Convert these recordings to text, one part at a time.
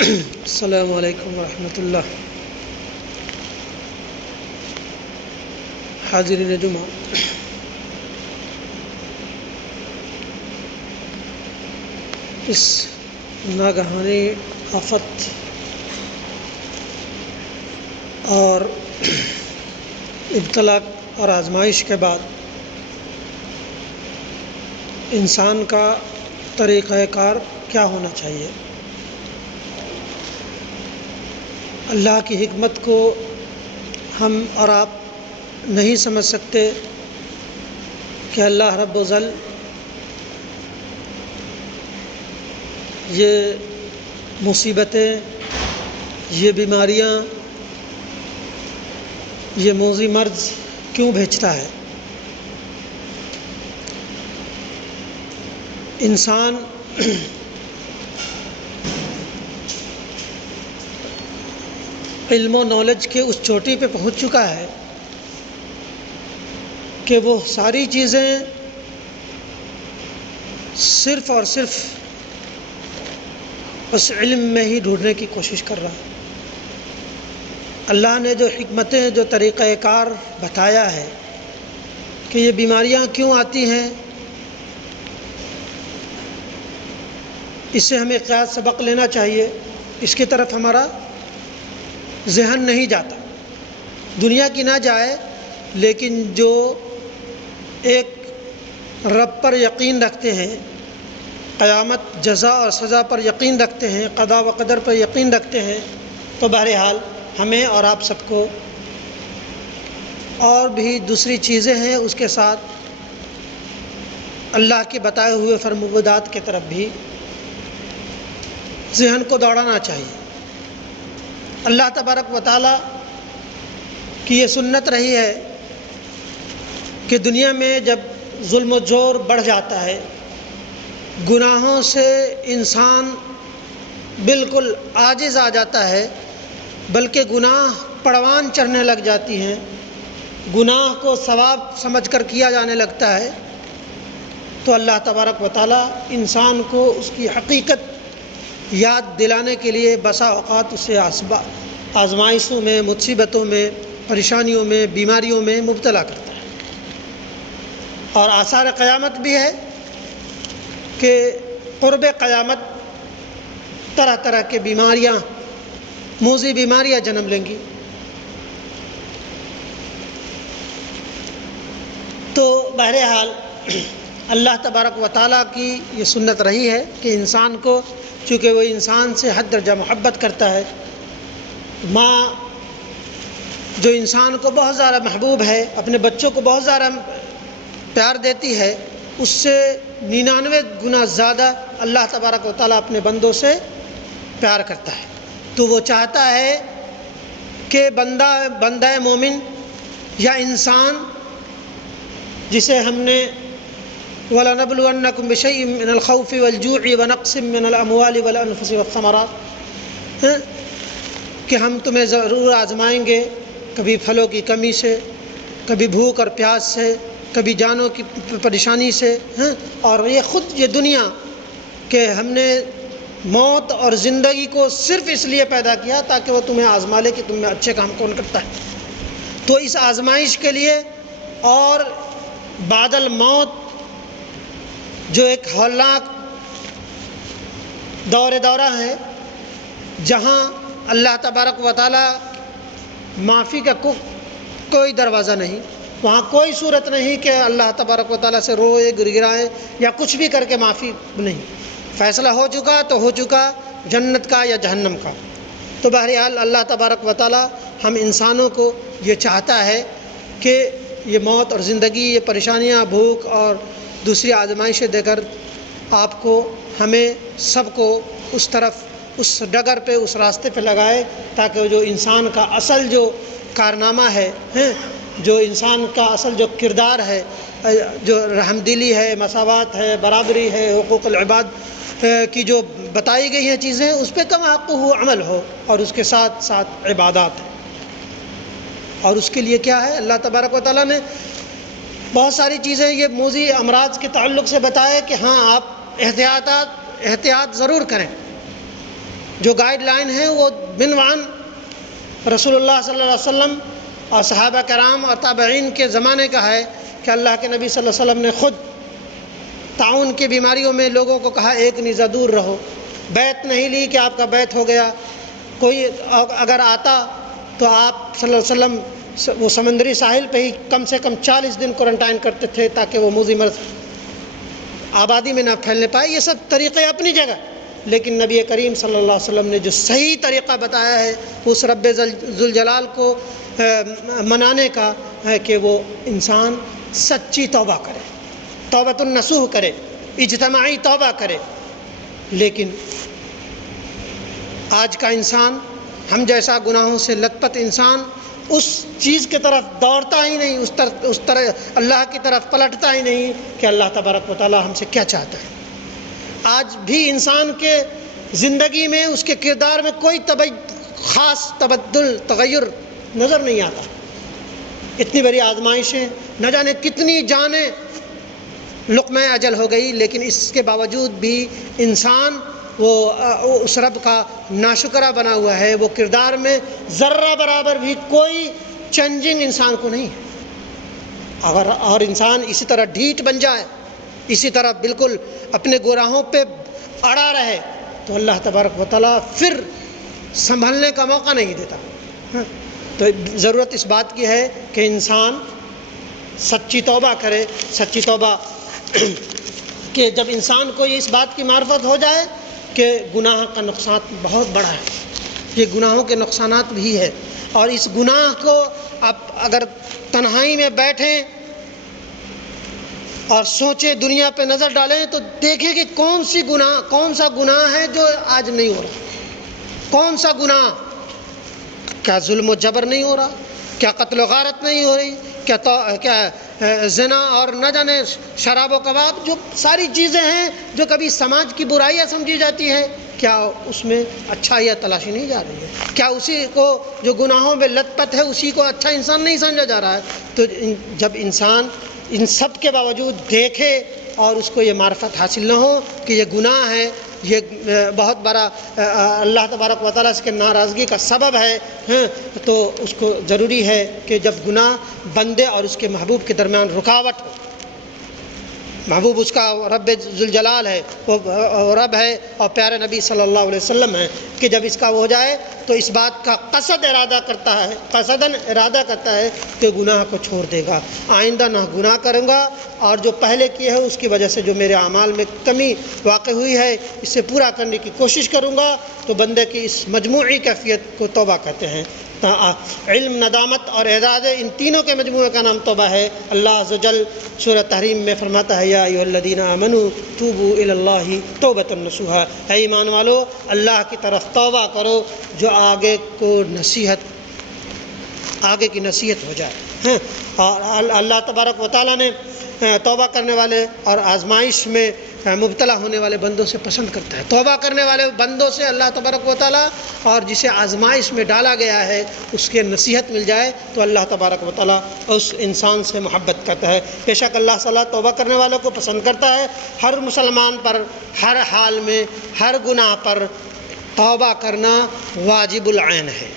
السلام علیکم ورحمۃ اللہ۔ حاضرین جمعہ، اس ناگہانی آفت اور ابتلا اور آزمائش کے بعد انسان کا طریقہ کار کیا ہونا چاہیے؟ اللہ کی حکمت کو ہم اور آپ نہیں سمجھ سکتے کہ اللہ رب العزت یہ مصیبتیں، یہ بیماریاں، یہ موذی مرض کیوں بھیجتا ہے۔ انسان علم و نالج کے اس چوٹی پہ پہنچ چکا ہے کہ وہ ساری چیزیں صرف اور صرف اس علم میں ہی ڈھونڈنے کی کوشش کر رہا ہے۔ اللہ نے جو حکمتیں، جو طریقہ کار بتایا ہے کہ یہ بیماریاں کیوں آتی ہیں، اس سے ہمیں کیا سبق لینا چاہیے، اس کی طرف ہمارا ذہن نہیں جاتا۔ دنیا کی نہ جائے، لیکن جو ایک رب پر یقین رکھتے ہیں، قیامت، جزا اور سزا پر یقین رکھتے ہیں، قضا و قدر پر یقین رکھتے ہیں، تو بہرحال ہمیں اور آپ سب کو اور بھی دوسری چیزیں ہیں اس کے ساتھ اللہ کے بتائے ہوئے فرمودات کی طرف بھی ذہن کو دوڑانا چاہیے۔ اللہ تبارک و تعالیٰ کی یہ سنت رہی ہے کہ دنیا میں جب ظلم و جور بڑھ جاتا ہے، گناہوں سے انسان بالکل عاجز آ جاتا ہے، بلکہ گناہ پروان چڑھنے لگ جاتی ہیں، گناہ کو ثواب سمجھ کر کیا جانے لگتا ہے، تو اللہ تبارک و تعالیٰ انسان کو اس کی حقیقت یاد دلانے کے لیے بسا اوقات اسے آزمائشوں میں، مصیبتوں میں، پریشانیوں میں، بیماریوں میں مبتلا کرتا ہے۔ اور آثار قیامت بھی ہے کہ قرب قیامت طرح طرح کے بیماریاں، موذی بیماریاں جنم لیں گی۔ تو بہرحال اللہ تبارک و تعالیٰ کی یہ سنت رہی ہے کہ انسان کو، چونکہ وہ انسان سے حد درجہ محبت کرتا ہے، ماں جو انسان کو بہت زیادہ محبوب ہے، اپنے بچوں کو بہت زیادہ پیار دیتی ہے، اس سے 99 گنا زیادہ اللہ تبارک و تعالیٰ اپنے بندوں سے پیار کرتا ہے۔ تو وہ چاہتا ہے کہ بندہ مومن یا انسان جسے ہم نے وَلَنَبْلُوَنَّكُمْ بِشَيْءٍ مِّنَ الْخَوْفِ وَالْجُوعِ وَنَقْصٍ مِّنَ الْأَمْوَالِ وَالْأَنفُسِ وَالثَّمَرَاتِ، کہ ہم تمہیں ضرور آزمائیں گے، کبھی پھلوں کی کمی سے، کبھی بھوک اور پیاس سے، کبھی جانوں کی پریشانی سے، اور یہ دنیا کہ ہم نے موت اور زندگی کو صرف اس لیے پیدا کیا تاکہ وہ تمہیں آزما لے کہ تم میں اچھے کام کون کرتا ہے۔ تو اس آزمائش کے لیے اور بعد الموت جو ایک ہولناک دورہ ہے، جہاں اللہ تبارک و تعالیٰ معافی کا کوئی دروازہ نہیں، وہاں کوئی صورت نہیں کہ اللہ تبارک و تعالیٰ سے روئے، گڑگڑائے یا کچھ بھی کر کے معافی نہیں، فیصلہ ہو چکا تو ہو چکا، جنت کا یا جہنم کا۔ تو بہرحال اللہ تبارک و تعالیٰ ہم انسانوں کو یہ چاہتا ہے کہ یہ موت اور زندگی، یہ پریشانیاں، بھوک اور دوسری آزمائشیں دے کر آپ کو، ہمیں سب کو اس طرف، اس ڈگر پہ، اس راستے پہ لگائے، تاکہ جو انسان کا اصل جو کارنامہ ہے، جو انسان کا اصل جو کردار ہے، جو رحم دلی ہے، مساوات ہے، برابری ہے، حقوق العباد کی جو بتائی گئی ہیں چیزیں، اس پہ کم حقہ عمل ہو، اور اس کے ساتھ ساتھ عبادات ہے۔ اور اس کے لیے کیا ہے؟ اللہ تبارک و تعالیٰ نے بہت ساری چیزیں یہ موذی امراض کے تعلق سے بتائے کہ ہاں آپ احتیاط ضرور کریں، جو گائیڈ لائن ہے وہ بنوان رسول اللہ صلی اللہ علیہ وسلم اور صحابہ کرام اور تابعین کے زمانے کا ہے کہ اللہ کے نبی صلی اللہ علیہ وسلم نے خود طاعون کی بیماریوں میں لوگوں کو کہا ایک نیزہ دور رہو، بیت نہیں لی کہ آپ کا بیت ہو گیا، کوئی اگر آتا تو آپ صلی اللہ علیہ وسلم وہ سمندری ساحل پہ ہی کم سے کم 40 دن کوارنٹائن کرتے تھے تاکہ وہ موذی مرض آبادی میں نہ پھیلنے پائے۔ یہ سب طریقے اپنی جگہ، لیکن نبی کریم صلی اللہ علیہ وسلم نے جو صحیح طریقہ بتایا ہے اس رب ذوالجلال کو منانے کا ہے کہ وہ انسان سچی توبہ کرے، توبۃ النصوح کرے، اجتماعی توبہ کرے۔ لیکن آج کا انسان، ہم جیسا گناہوں سے لت پت انسان، اس چیز کی طرف دوڑتا ہی نہیں، اس طرح اللہ کی طرف پلٹتا ہی نہیں کہ اللہ تبارک و تعالیٰ ہم سے کیا چاہتا ہے۔ آج بھی انسان کے زندگی میں، اس کے کردار میں کوئی خاص تبدل، تغیر نظر نہیں آتا۔ اتنی بڑی آزمائشیں، نہ جانے کتنی جانیں لقمہ اجل ہو گئی، لیکن اس کے باوجود بھی انسان وہ اس رب کا ناشکرہ بنا ہوا ہے۔ وہ کردار میں ذرہ برابر بھی کوئی چینجنگ انسان کو نہیں ہے۔ اور انسان اسی طرح ڈھیٹ بن جائے، اسی طرح بالکل اپنے گناہوں پہ اڑا رہے تو اللہ تبارک و تعالیٰ پھر سنبھلنے کا موقع نہیں دیتا۔ تو ضرورت اس بات کی ہے کہ انسان سچی توبہ کرے، سچی توبہ کہ جب انسان کو اس بات کی معرفت ہو جائے کہ گناہ کا نقصان بہت بڑا ہے، یہ گناہوں کے نقصانات بھی ہے، اور اس گناہ کو آپ اگر تنہائی میں بیٹھیں اور سوچیں، دنیا پہ نظر ڈالیں تو دیکھیں کہ کون سا گناہ ہے جو آج نہیں ہو رہا، کون سا گناہ؟ کیا ظلم و جبر نہیں ہو رہا؟ کیا قتل و غارت نہیں ہو رہی؟ کیا زنا اور نہ جانے شراب و کباب، جو ساری چیزیں ہیں جو کبھی سماج کی برائیاں سمجھی جاتی ہے، کیا اس میں اچھائیاں تلاشی نہیں جا رہی ہے؟ کیا اسی کو جو گناہوں میں لت پت ہے اسی کو اچھا انسان نہیں سمجھا جا رہا ہے؟ تو جب انسان ان سب کے باوجود دیکھے اور اس کو یہ معرفت حاصل نہ ہو کہ یہ گناہ ہے، یہ بہت بڑا اللہ تبارک و تعالیٰ اس کے ناراضگی کا سبب ہے، تو اس کو ضروری ہے کہ جب گناہ بندے اور اس کے محبوب کے درمیان رکاوٹ ہو، محبوب اس کا رب ذوالجلال ہے، وہ رب ہے اور پیارے نبی صلی اللہ علیہ وسلم ہے، کہ جب اس کا وہ ہو جائے تو اس بات کا قصداً ارادہ کرتا ہے کہ گناہ کو چھوڑ دے گا، آئندہ نہ گناہ کروں گا، اور جو پہلے کیے ہے اس کی وجہ سے جو میرے اعمال میں کمی واقع ہوئی ہے اسے پورا کرنے کی کوشش کروں گا۔ تو بندے کی اس مجموعی کیفیت کو توبہ کہتے ہیں۔ علم، ندامت اور اعراض، ان تینوں کے مجموعے کا نام توبہ ہے۔ اللہ عز و جل سورہ تحریم میں فرماتا ہے یا ایھا الذین آمنوا توبوا الی اللہ توبۃ نصوحا، اے ایمان والو اللہ کی طرف توبہ کرو جو آگے کی نصیحت ہو جائے۔ اور اللہ تبارک و تعالیٰ نے توبہ کرنے والے اور آزمائش میں مبتلا ہونے والے بندوں سے پسند کرتا ہے۔ توبہ کرنے والے بندوں سے اللہ تبارک و تعالیٰ، اور جسے آزمائش میں ڈالا گیا ہے اس کے نصیحت مل جائے تو اللہ تبارک و تعالیٰ اس انسان سے محبت کرتا ہے۔ بے شک اللہ تعالیٰ توبہ کرنے والوں کو پسند کرتا ہے۔ ہر مسلمان پر ہر حال میں ہر گناہ پر توبہ کرنا واجب العین ہے۔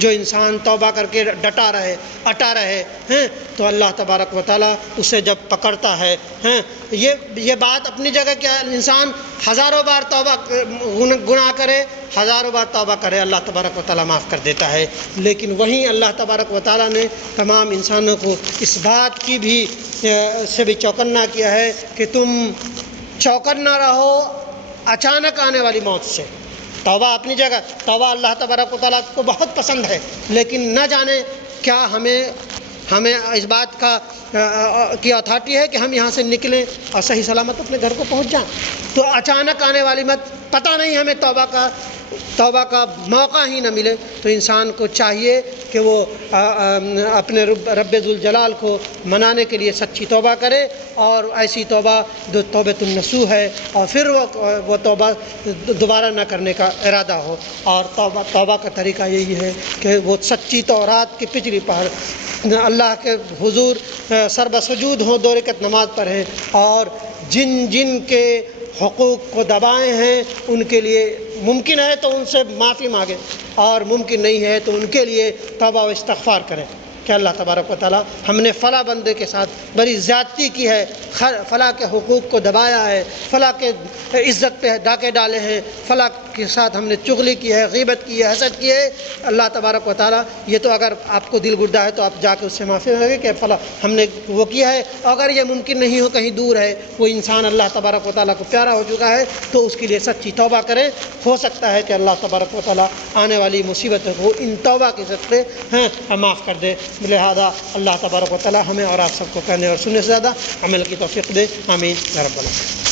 جو انسان توبہ کر کے اٹا رہے تو اللہ تبارک و تعالیٰ اسے جب پکڑتا ہے، یہ بات اپنی جگہ کیا، انسان ہزاروں بار گناہ کرے، ہزاروں بار توبہ کرے، اللہ تبارک و تعالیٰ معاف کر دیتا ہے۔ لیکن وہیں اللہ تبارک و تعالیٰ نے تمام انسانوں کو اس بات کی بھی سے بھی چوکنا کیا ہے کہ تم چوکنا رہو اچانک آنے والی موت سے۔ توبہ اپنی جگہ، توبہ اللہ تبارک و تعالیٰ کو بہت پسند ہے، لیکن نہ جانے کیا ہمیں اس بات کی اتھارٹی ہے کہ ہم یہاں سے نکلیں اور صحیح سلامت اپنے گھر کو پہنچ جائیں۔ تو اچانک آنے والی موت، پتہ نہیں ہمیں توبہ کا موقع ہی نہ ملے، تو انسان کو چاہیے کہ وہ اپنے رب ذوالجلال کو منانے کے لیے سچی توبہ کرے، اور ایسی توبہ جو توبۃ النصوح ہے، اور پھر وہ توبہ دوبارہ نہ کرنے کا ارادہ ہو۔ اور توبہ کا طریقہ یہی ہے کہ وہ سچی تورات کی پچھلی پہر اللہ کے حضور سربسجود ہوں، 2 رکعت نماز پڑھیں، اور جن کے حقوق کو دبائے ہیں ان کے لیے ممکن ہے تو ان سے معافی مانگے، اور ممکن نہیں ہے تو ان کے لیے توبہ و استغفار کریں کہ اللہ تبارک و تعالیٰ ہم نے فلاں بندے کے ساتھ بڑی زیادتی کی ہے، فلاں کے حقوق کو دبایا ہے، فلاں کے عزت پہ ڈاکے ڈالے ہیں، فلاں کے ساتھ ہم نے چغلی کی ہے، غیبت کی ہے، حسد کی ہے۔ اللہ تبارک و تعالیٰ یہ تو اگر آپ کو دل گردہ ہے تو آپ جا کے اس سے معافی مانگیں کہ فلاں ہم نے وہ کیا ہے۔ اگر یہ ممکن نہیں ہو، کہیں دور ہے وہ انسان، اللہ تبارک و تعالیٰ کو پیارا ہو چکا ہے، تو اس کے لیے سچی توبہ کریں۔ ہو سکتا ہے کہ اللہ تبارک و تعالیٰ آنے والی مصیبتوں کو ان توبہ کے ذریعے معاف کر دے۔ لہذا اللہ تبارک و تعالیٰ ہمیں اور آپ سب کو کہنے اور سننے سے زیادہ عمل کی توفیق دے، آمین یا رب العالمین۔